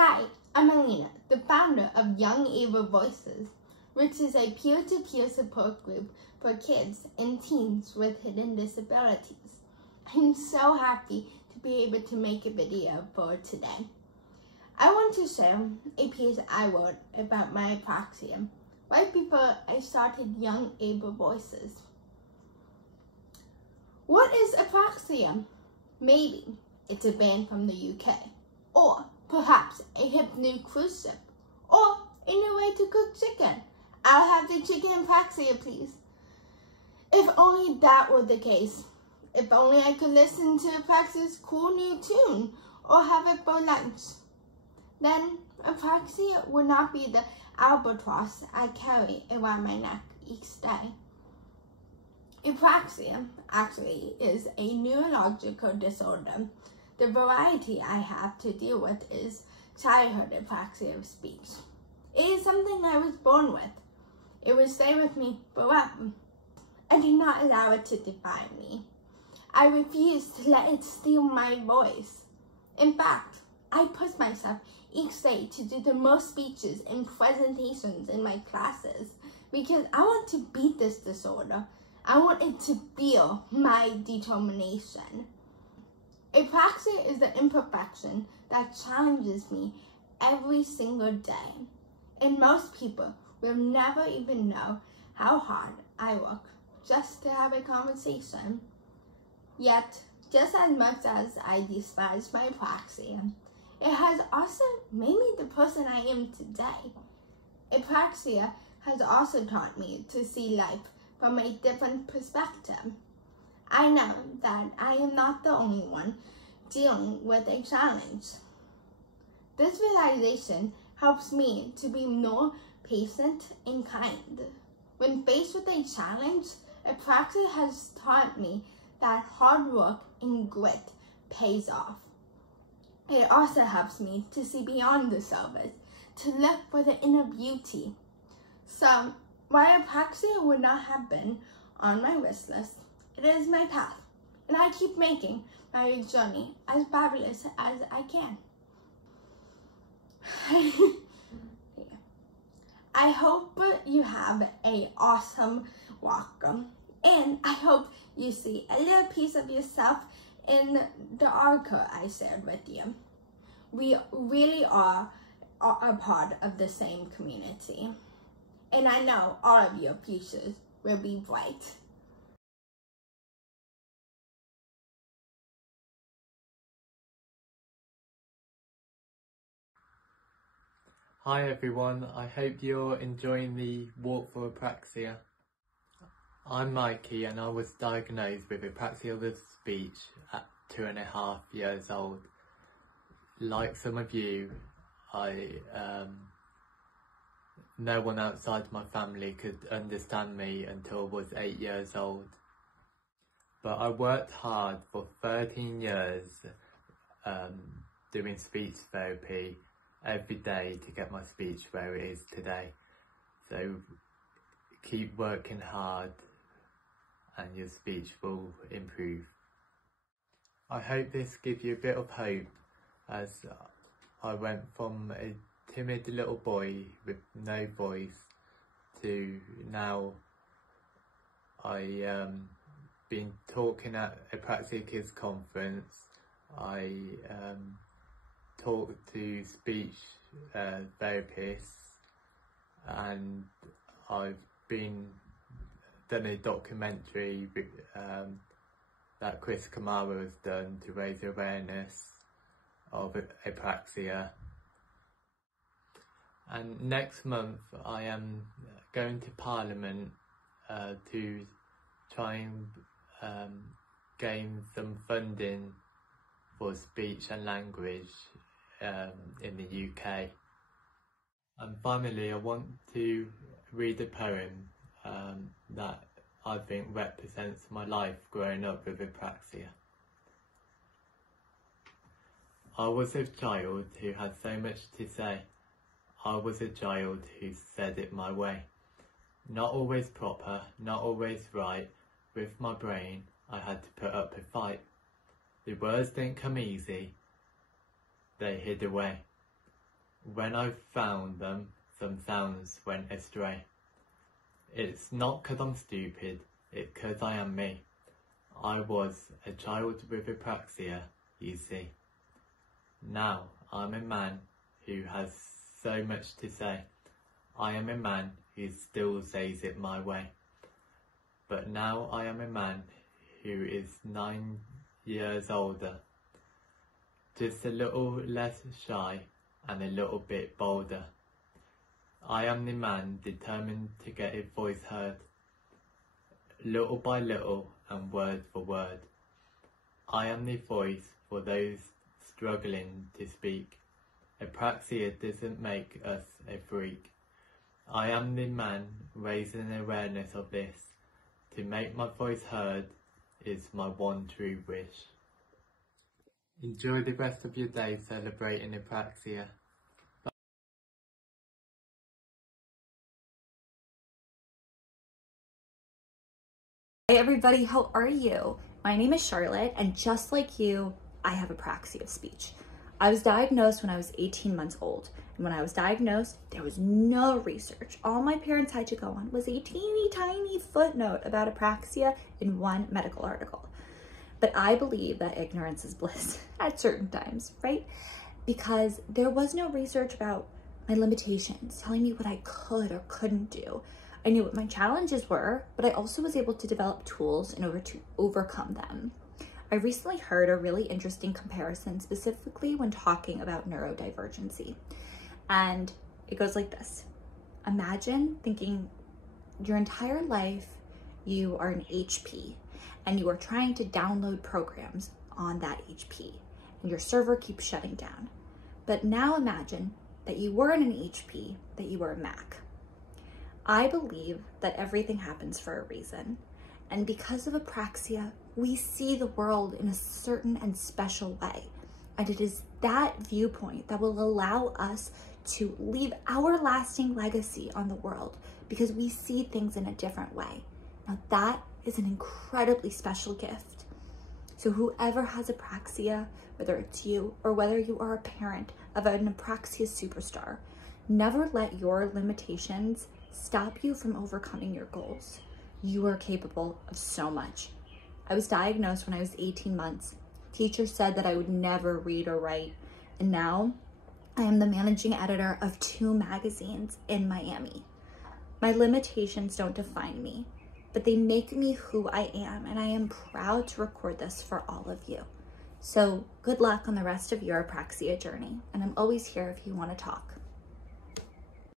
Hi, I'm Elina, the founder of Young Able Voices, which is a peer-to-peer support group for kids and teens with hidden disabilities. I'm so happy to be able to make a video for today. I want to share a piece I wrote about my apraxia right before I started Young Able Voices. What is apraxia? Maybe it's a band from the UK, or perhaps a hip new cruise ship, or a new way to cook chicken. I'll have the chicken apraxia, please. If only that were the case. If only I could listen to Apraxia's cool new tune, or have it for lunch. Then apraxia would not be the albatross I carry around my neck each day. Apraxia actually is a neurological disorder. The variety I have to deal with is childhood apraxia of speech. It is something I was born with. It will stay with me forever. I do not allow it to define me. I refuse to let it steal my voice. In fact, I push myself each day to do the most speeches and presentations in my classes because I want to beat this disorder. I want it to feel my determination. Apraxia is the imperfection that challenges me every single day. And most people will never even know how hard I work just to have a conversation. Yet, just as much as I despise my apraxia, it has also made me the person I am today. Apraxia has also taught me to see life from a different perspective. I know that I am not the only one dealing with a challenge. This realization helps me to be more patient and kind. When faced with a challenge, apraxia has taught me that hard work and grit pays off. It also helps me to see beyond the surface, to look for the inner beauty. So, while apraxia would not have been on my wish list, it is my path, and I keep making my journey as fabulous as I can. I hope you have an awesome walk, and I hope you see a little piece of yourself in the article I shared with you. We really are a part of the same community, and I know all of your futures will be bright. Hi everyone, I hope you're enjoying the Walk for Apraxia. I'm Mikey and I was diagnosed with apraxia of speech at 2.5 years old. Like some of you, no one outside my family could understand me until I was 8 years old. But I worked hard for 13 years doing speech therapy every day to get my speech where it is today. So keep working hard and your speech will improve. I hope this gives you a bit of hope, as I went from a timid little boy with no voice to now been talking at Apraxia Kids Conference. I talk to speech therapists, and I've done a documentary that Chris Kamara has done to raise awareness of apraxia. And next month I am going to Parliament to try and gain some funding for speech and language in the UK. And finally, I want to read a poem that I think represents my life growing up with apraxia. I was a child who had so much to say. I was a child who said it my way. Not always proper, not always right. With my brain, I had to put up a fight. The words didn't come easy. They hid away. When I found them, some sounds went astray. It's not 'cause I'm stupid, it's 'cause I am me. I was a child with apraxia, you see. Now I'm a man who has so much to say. I am a man who still says it my way. But now I am a man who is 9 years older. Just a little less shy and a little bit bolder. I am the man determined to get his voice heard. Little by little and word for word. I am the voice for those struggling to speak. Apraxia doesn't make us a freak. I am the man raising awareness of this. To make my voice heard is my one true wish. Enjoy the rest of your day celebrating apraxia. Hey everybody, how are you? My name is Charlotte, and just like you, I have apraxia of speech. I was diagnosed when I was 18 months old, and when I was diagnosed, there was no research. All my parents had to go on was a teeny tiny footnote about apraxia in one medical article. But I believe that ignorance is bliss at certain times, right? Because there was no research about my limitations, telling me what I could or couldn't do. I knew what my challenges were, but I also was able to develop tools in order to overcome them. I recently heard a really interesting comparison, specifically when talking about neurodivergency. And it goes like this. Imagine thinking your entire life you are an HP and you are trying to download programs on that HP and your server keeps shutting down. But now imagine that you weren't an HP, that you were a Mac. I believe that everything happens for a reason. And because of apraxia, we see the world in a certain and special way. And it is that viewpoint that will allow us to leave our lasting legacy on the world because we see things in a different way. Now that is an incredibly special gift. So whoever has apraxia, whether it's you or whether you are a parent of an apraxia superstar, never let your limitations stop you from overcoming your goals. You are capable of so much. I was diagnosed when I was 18 months. Teachers said that I would never read or write. And now I am the managing editor of 2 magazines in Miami. My limitations don't define me, but they make me who I am. And I am proud to record this for all of you. So good luck on the rest of your apraxia journey. And I'm always here if you want to talk.